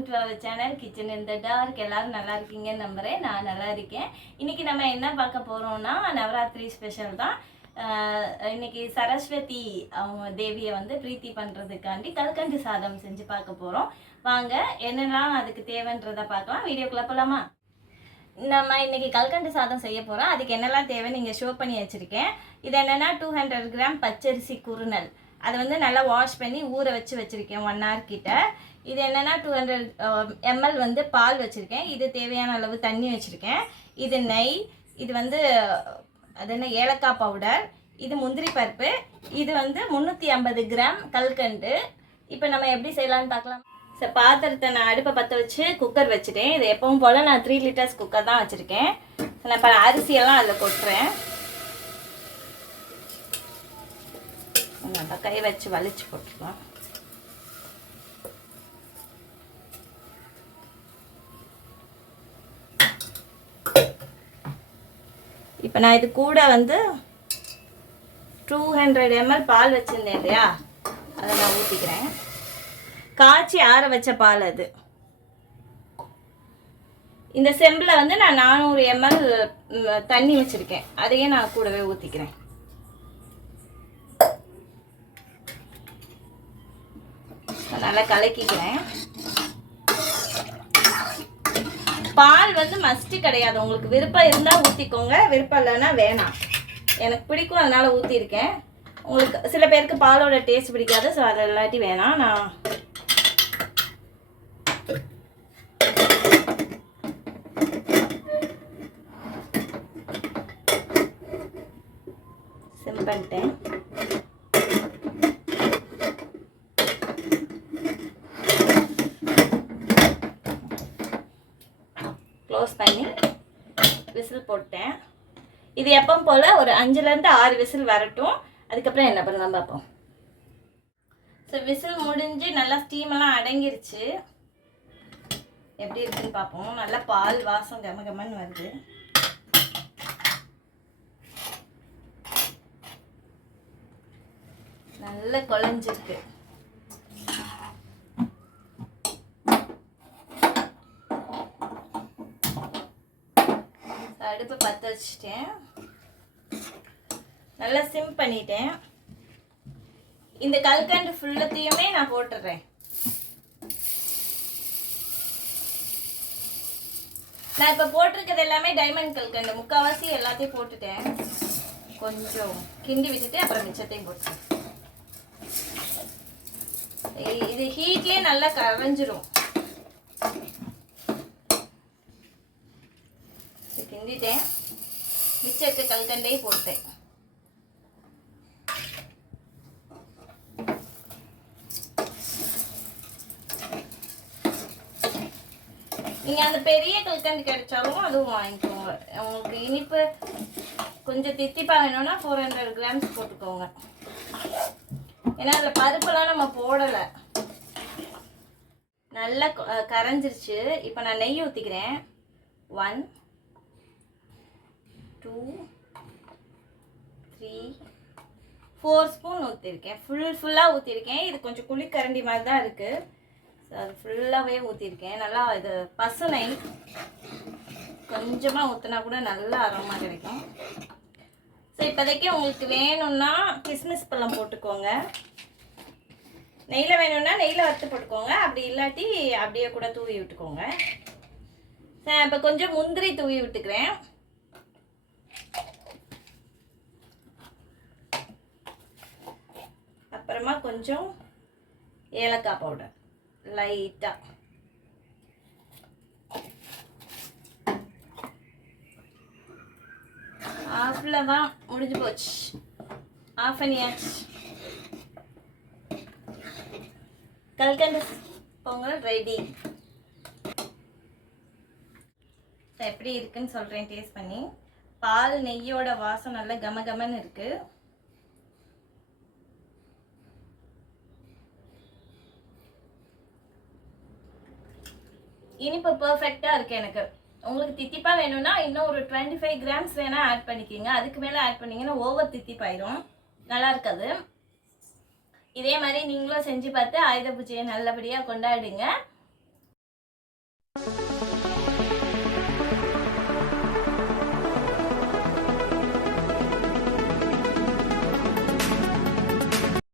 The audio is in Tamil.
Welcome to our channel kitchen in the dark. எல்லாரும் நல்லா இருக்கீங்கன்னு நம்புறேன். நான் நல்லா இருக்கேன். இன்னைக்கு நம்ம என்ன பார்க்க போறோம்னா நவராத்திரி ஸ்பெஷல் தான். இன்னைக்கு சரஸ்வதி அவங்க தேவியை வந்து பிரீத்தி பண்றதுக்காண்டி கல்கண்டு சாதம் செஞ்சு பார்க்க போறோம். வாங்க என்னெல்லாம் அதுக்கு தேவைன்றதை பார்க்கலாம். வீடியோக்குள்ள போலாமா? நம்ம இன்னைக்கு கல்கண்டு சாதம் செய்ய போகிறோம். அதுக்கு என்னெல்லாம் தேவைன்னு இங்கே ஷோ பண்ணி வச்சுருக்கேன். இது என்னென்னா 200 கிராம் பச்சரிசி குறுநல், அதை வந்து நல்லா வாஷ் பண்ணி ஊற வச்சுருக்கேன் 1 hour கிட்ட. இது என்னென்னா 200 ml வந்து பால் வச்சுருக்கேன். இது தேவையான அளவு தண்ணி வச்சுருக்கேன். இது நெய், இது வந்து அது என்ன ஏலக்காய் பவுடர், இது முந்திரி பருப்பு, இது வந்து 350 கிராம் கல்கண்டு. இப்போ நம்ம எப்படி செய்யலான்னு பார்க்கலாம். சரி, பாத்திரத்தை நான் அடுப்பை பற்ற வச்சு குக்கர் வச்சுட்டேன். இது எப்பவும் போல் நான் 3 liters குக்கர் தான் வச்சுருக்கேன். நான் இப்போ அரிசியெல்லாம் அதில் கொட்டுறேன். நம்ம கை வச்சு வலிச்சு போட்டுக்கலாம். இப்போ நான் இது கூட வந்து 200 ml பால் வச்சுருந்தேன் இல்லையா, அதை நான் ஊற்றிக்கிறேன். காய்ச்சி ஆற வச்ச பால் அது. இந்த செம்பில் வந்து நான் 400 ml தண்ணி வச்சுருக்கேன். அதையே நான் கூடவே ஊற்றிக்கிறேன். நல்லா கலக்கிக்கிறேன். பால் வந்து மஸ்ட் கிடையாது. உங்களுக்கு விருப்பம் இருந்தால் ஊற்றிக்கோங்க, விருப்பம் இல்லைன்னா வேணாம். எனக்கு பிடிக்கும், அதனால் ஊற்றிருக்கேன். உங்களுக்கு சில பேருக்கு பாலோட டேஸ்ட் பிடிக்காது, ஸோ அதை இல்லாட்டி வேணாம். நான் சிம் பண்ணிட்டேன். க்ளோஸ் பண்ணி விசில் போட்டேன். இது எப்பவும் போல் ஒரு 5லேருந்து 6 விசில் வரட்டும். அதுக்கப்புறம் என்ன பண்ணலாம் பார்ப்போம். ஸோ விசில் முடிஞ்சு நல்லா ஸ்டீமெல்லாம் அடங்கிருச்சு. எப்படி இருக்குன்னு பார்ப்போம். நல்லா பால் வாசம் கமகமன்னு வருது. நல்லா குழஞ்சிருக்கு. அடுப்பு பற்ற வச்சுட்டேன். நல்லா சிம் பண்ணிட்டேன். இந்த கல்கண்டு ஃபுல்லத்தையுமே நான் போட்டுடுறேன். நான் இப்போ போட்டிருக்கிறது எல்லாமே டைமண்ட் கல்கண்டு. முக்கால்வாசி எல்லாத்தையும் போட்டுட்டேன். கொஞ்சம் கிண்டி விட்டுட்டு அப்புறம் மிச்சத்தையும் போட்டு இது ஹீட்லேயே நல்லா கரைஞ்சிரும். கிண்டிட்டேன். மிச்சம் இருக்க கல்கண்டையே போட்டேன். நீங்கள் அந்த பெரிய கல்கண்டு கிடைச்சாலும் அதுவும் வாங்கிக்கோங்க. உங்களுக்கு இனிப்பு கொஞ்சம் தித்திப்பாக வேணும்னா 400 கிராம்ஸ் போட்டுக்கோங்க. ஏன்னா அதில் பருப்பெல்லாம் நம்ம போடலை. நல்லா கரைஞ்சிருச்சு. இப்போ நான் நெய் ஊற்றிக்கிறேன். 1 2 3 4 ஸ்பூன் ஊற்றிருக்கேன். ஃபுல்லாக ஊற்றிருக்கேன். இது கொஞ்சம் குழிக்கரண்டி மாதிரி தான் இருக்குது. ஸோ அது ஃபுல்லாகவே ஊற்றிருக்கேன். நல்லா இது பசு நெய் கொஞ்சமாக ஊற்றினா கூட நல்லா அரோமா கிடைக்கும். ஸோ இப்போதைக்கு உங்களுக்கு வேணும்னா கிஸ்மிஸ் பழம் போட்டுக்கோங்க. நெய்யில் வேணும்னா நெய்யில் வறுத்து போட்டுக்கோங்க. அப்படி இல்லாட்டி அப்படியே கூட தூவி விட்டுக்கோங்க. இப்போ கொஞ்சம் முந்திரி தூவி விட்டுக்கிறேன். அப்புறமா கொஞ்சம் ஏலக்காய் பவுடர் லைட்டாக. அவ்வளோதான், முடிஞ்சு போச்சு. ஆஃப் பண்ணியாச்சு. கல்கண்டு பொங்கல் ரெடி. எப்படி இருக்குன்னு சொல்கிறேன் டேஸ்ட் பண்ணி. பால் நெய்யோட வாசம் நல்லா கமகமன்னு இருக்குது. இனிப்பு பர்ஃபெக்டாக இருக்குது எனக்கு. உங்களுக்கு தித்திப்பாக வேணும்னா இன்னும் ஒரு 25 கிராம்ஸ் வேணால் ஆட் பண்ணிக்கிங்க. அதுக்கு மேலே ஆட் பண்ணிங்கன்னா ஓவர் தித்திப்பாயிடும், நல்லா இருக்காது. இதே மாதிரி நீங்களும் செஞ்சு பார்த்து ஆயுத பூஜையை நல்லபடியாக கொண்டாடுங்க. பாய்.